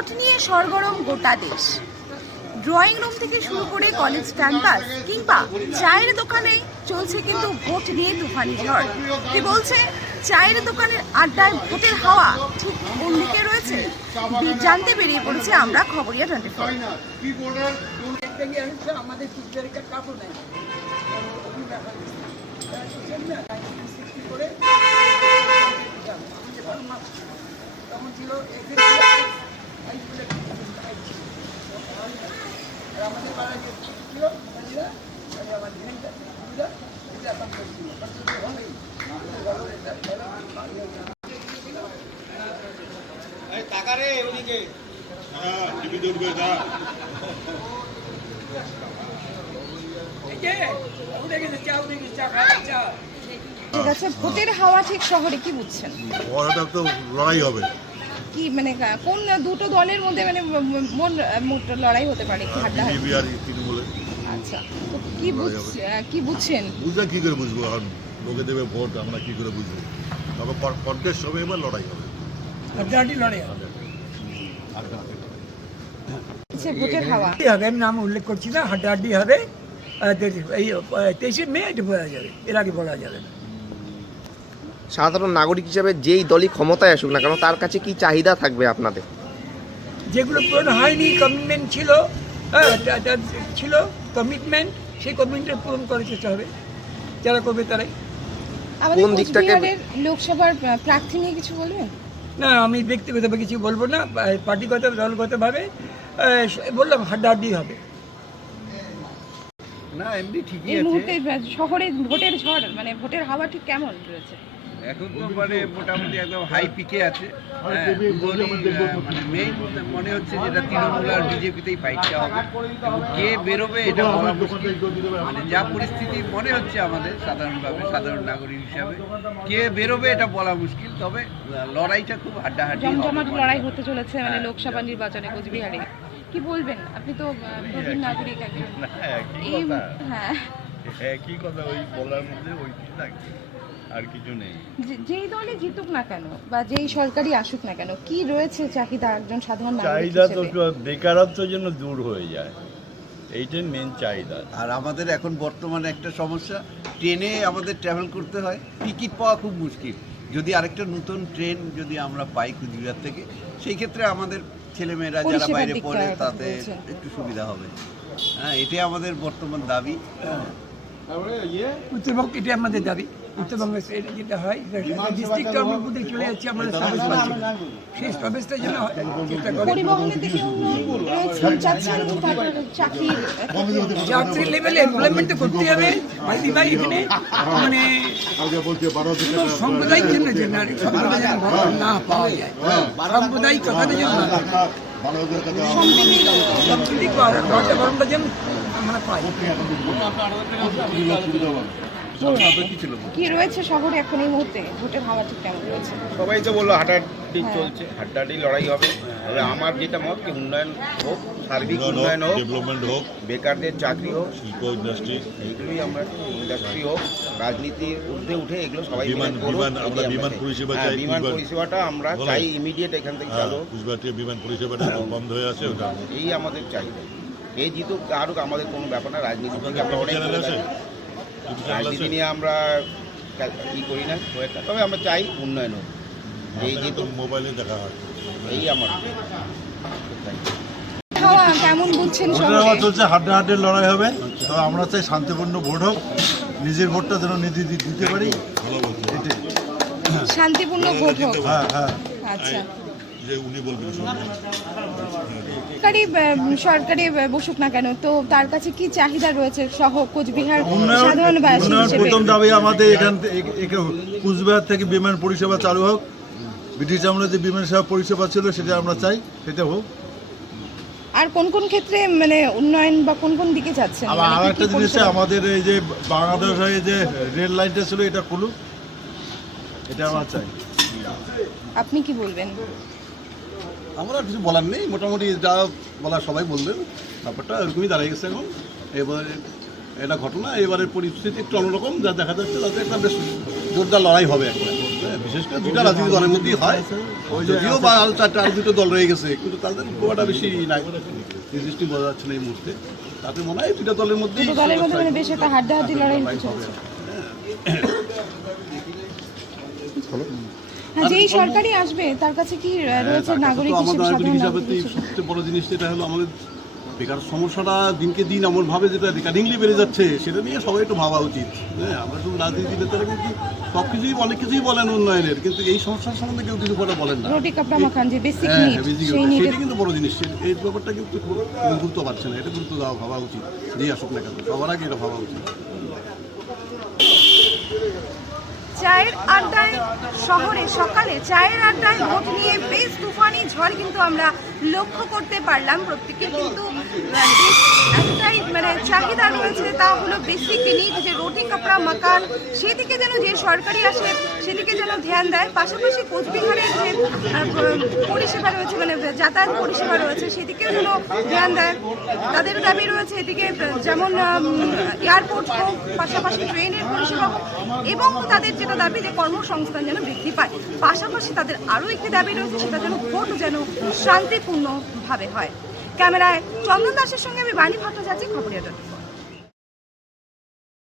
Vote নিয়ে সরগরম গোটা দেশ। ড্রয়িং রুম থেকে শুরু করে কলেজ ক্যাম্পাস কিংবা চায়ের দোকানে চলছে কিন্তু ভোট নিয়ে তুফানি ঝড়। কি বলছে চায়ের দোকানের আড্ডায় ভোটের হাওয়া ঠিক কোন দিকে রয়েছে জানতে বেরিয়ে পড়েছে আমরা খবরিয়া 24। ঠিক আছে, ভোটের হাওয়া ঠিক শহরে কি বুঝছেন? তো লড়াই হবে কি মানে কোন দুটো দলের মধ্যে মানে মোট লড়াই হতে পারে? আচ্ছা, তো কি বুঝছেন? বুঝলে কি করে বুঝবো? এখন লোকে দেবে ভোট, আমরা কি করে বুঝবো? তবে কন্টেস্ট হবে, এবার লড়াই হবে, লড়াই হবে। ভোটের হাওয়া হবে, আমি নাম উল্লেখ করছি না, হাড্ডাহাড্ডি হবে। এই 23শে মে এটা বলা যাবে, এর আগে বলা যাবে না। সাধারণ নাগরিক হিসেবে যেই দলই ক্ষমতায় আসুক না কেন, তার কাছে কি চাহিদা থাকবে আপনাদের? যেগুলো পূরণ হয়নি, কমিটমেন্ট ছিল কমিটমেন্ট, সেই কমিটমেন্ট পূরণ করার চেষ্টা হবে, যারা করবে তারাই। কোন দিকটাকে লোকসভার প্রার্থী নিয়ে কিছু বলবেন? না, আমি ব্যক্তিগতভাবে কিছু বলবো না, পার্টিগত দলগতভাবে বললাম হাড্ডাহাড্ডি হবে। না, এমনি ঠিকই এই আছে। মুহূর্তে শহরে ভোটের ঝড় মানে ভোটের হাওয়া ঠিক কেমন রয়েছে? এখন তো মানে মোটামুটি একদম হাই পিকে আছে। মেইন মনে হচ্ছে যেটা তৃণমূল আর বিজেপিতেই ফাইটটা হবে, এবং কে বেরোবে এটা বলা মুশকিল। মানে যা পরিস্থিতি মনে হচ্ছে আমাদের সাধারণভাবে, সাধারণ নাগরিক হিসাবে কে বেরোবে এটা বলা মুশকিল। তবে লড়াইটা খুব হাড্ডাহাড্ডি, জমজমাট লড়াই হতে চলেছে মানে লোকসভা নির্বাচনে কোচবিহারে। কি বলবেন? আপনি তো প্রবীণ নাগরিক একজন। একই কথা, ওই বলার মধ্যে ওই থাকবে, আর কিছু নেই। যেই দলে জিতুক না কেন বা যেই সরকারি আসুক না কেন, কি রয়েছে চাহিদা একজন সাধারণ নাগরিক চাহিদা তো হিসেবে? বেকারত্ব যেন দূর হয়ে যায়, এইটাই মেন চাহিদা। আর আমাদের এখন বর্তমানে একটা সমস্যা, ট্রেনে আমাদের ট্রাভেল করতে হয়, টিকিট পাওয়া খুব মুশকিল। যদি আরেকটা নতুন ট্রেন যদি আমরা পাই কুচবিহার থেকে, সেই ক্ষেত্রে আমাদের ছেলেমেয়েরা যারা বাইরে পড়ে তাতে একটু সুবিধা হবে। হ্যাঁ, এটাই আমাদের বর্তমান দাবি। উত্তরবঙ্গ এটাই আমাদের দাবি। উত্তরবঙ্গে যেটা হয় ডিস্ট্রিক্ট মধ্যে চলে যাচ্ছে, আমাদের সার্ভিস পাচ্ছি, সেই সার্ভিসটা যেন চেষ্টা করে। পরিবহনের দিকে চাকরি লেভেলে এমপ্লয়মেন্ট তো করতে হবে ভাই, এখানে মানে সাম্প্রদায়িক জন্য সম্প্রদায় না পাওয়া যায়, সাম্প্রদায়িক কথাটা যেন গরমটা যেন আমরা পাই। কি রয়েছে শহরে এখন এই মুহূর্তে ভোটের হাওয়া ঠিক কেমন রয়েছে? সবাই তো বললো হাড্ডাহাড্ডি চলছে, হাড্ডাহাড্ডি লড়াই হবে। তবে আমার যেটা মত কি উন্নয়ন হোক, সার্বিক উন্নয়ন হোক, ডেভেলপমেন্ট হোক, বেকারদের চাকরি হোক, শিল্প ইন্ডাস্ট্রি, এইগুলোই আমরা, ইন্ডাস্ট্রি হোক, রাজনীতির ঊর্ধ্বে উঠে এগুলো সবাই বিমান পরিষেবা চাই। বিমান পরিষেবাটা আমরা চাই ইমিডিয়েট এখান থেকে চালু। কুচবিহার থেকে বিমান পরিষেবাটা বন্ধ হয়ে আছে, ওটা এই আমাদের চাহিদা। এই জিতুক আরুক আমাদের কোনো ব্যাপার না, রাজনীতি থেকে আমরা অনেক রাজনীতি নিয়ে আমরা ই করি না, তবে আমরা চাই উন্নয়ন হোক। এই যেহেতু মোবাইলে দেখা হয়, এই আমার হাওয়া কেমন বুঝছেন? চলছে, হাড্ডাহাড্ডি লড়াই হবে। তো আমরা চাই শান্তিপূর্ণ ভোট হোক, নিজের ভোটটা যেন নিজে দিতে পারি, শান্তিপূর্ণ ভোট হোক। হ্যাঁ, আচ্ছা, উনি বলবেন সরকারি বসুক না কেন, তো তার কাছে কি চাহিদা রয়েছে সহ কোচবিহার সাধারণ প্রথম দাবি আমাদের এখান থেকে কুচবিহার থেকে বিমান পরিষেবা চালু হোক। ব্রিটিশ আমলে যে বিমান সেবা পরিষেবা ছিল সেটা আমরা চাই, সেটা হোক। আর কোন কোন ক্ষেত্রে মানে উন্নয়ন বা কোন কোন দিকে যাচ্ছে? আর একটা জিনিস, আমাদের এই যে বাংলাদেশ হয়ে যে রেল লাইনটা ছিল এটা খুলুক, এটা আমরা চাই। আপনি কি বলবেন? আমরা কিছু বলার নেই, মোটামুটি যা বলার সবাই বললেন, ব্যাপারটা এরকমই দাঁড়িয়ে গেছে এখন। এবারে এটা ঘটনা, এবারের পরিস্থিতি একটু অন্যরকম, যা দেখা যাচ্ছে তাতে একটা বেশ জোরদার লড়াই হবে এখন। হ্যাঁ, বিশেষ করে দুইটা রাজনীতি দলের মধ্যেই হয়, যদিও বা আরো চারটা আরো দুটো দল রয়ে গেছে, কিন্তু তাদের প্রভাবটা বেশি নাই, নির্দিষ্ট বোঝা যাচ্ছে না এই মুহূর্তে। তাতে মনে হয় দুইটা দলের মধ্যেই দলের মধ্যে মানে বেশ একটা হাড্ডাহাড্ডি লড়াই চলছে। হ্যাঁ, যেই সরকারি আসবে তার কাছে কি রয়েছে নাগরিক হিসেবে, আমাদের নাগরিক সাধারণ হিসাবে নাগরিক হিসেবে? সবচেয়ে বড় জিনিস যেটা হলো আমাদের বেকার সমস্যাটা দিনকে দিন এমনভাবে যেটা রেকার্ডিংলি বেড়ে যাচ্ছে, সেটা নিয়ে সবাই একটু ভাবা উচিত। হ্যাঁ, আমরা শুধু রাজনীতি নেতারা কিন্তু সব কিছুই অনেক কিছুই বলেন উন্নয়নের, কিন্তু এই সমস্যার সম্বন্ধে কেউ কিছু করে বলেন না। রুটি কাপড়া মাখান যে বেসিক হ্যাঁ, নিড, basic সেই ওটা, নিডে সেটা কিন্তু বড় জিনিস। এই ব্যাপারটা কিন্তু গুরুত্ব পাচ্ছে না, এটা গুরুত্ব দেওয়া ভাবা উচিত, যেই আসুক না কেন সবার আগে এটা ভাবা উচিত। চায়ের আড্ডায়, শহরে সকালে চায়ের আড্ডায় ভোট নিয়ে বেশ তুফানি ঝড় কিন্তু আমরা লক্ষ্য করতে পারলাম। প্রত্যেকে কিন্তু একটাই মানে চাহিদা রয়েছে, তা হলো বেসিক নিড, যে রুটি কাপড়া মাকান, সেদিকে যেন যে সরকারি আসে সেদিকে যেন ধ্যান দেয়। পাশাপাশি কোচবিহারের যে পরিষেবা রয়েছে, মানে যাতায়াত পরিষেবা রয়েছে, সেদিকেও যেন ধ্যান দেয়। তাদের দাবি রয়েছে এদিকে যেমন এয়ারপোর্ট হোক, পাশাপাশি ট্রেনের পরিষেবা হোক, এবং তাদের যেটা দাবি যে কর্মসংস্থান যেন বৃদ্ধি পায়। পাশাপাশি তাদের আরও একটি দাবি রয়েছে, সেটা যেন ভোট যেন শান্তিপূর্ণভাবে হয়। ক্যামেরায় চন্দন দাসের সঙ্গে আমি বাণী ভট্টাচার্য, খবরের।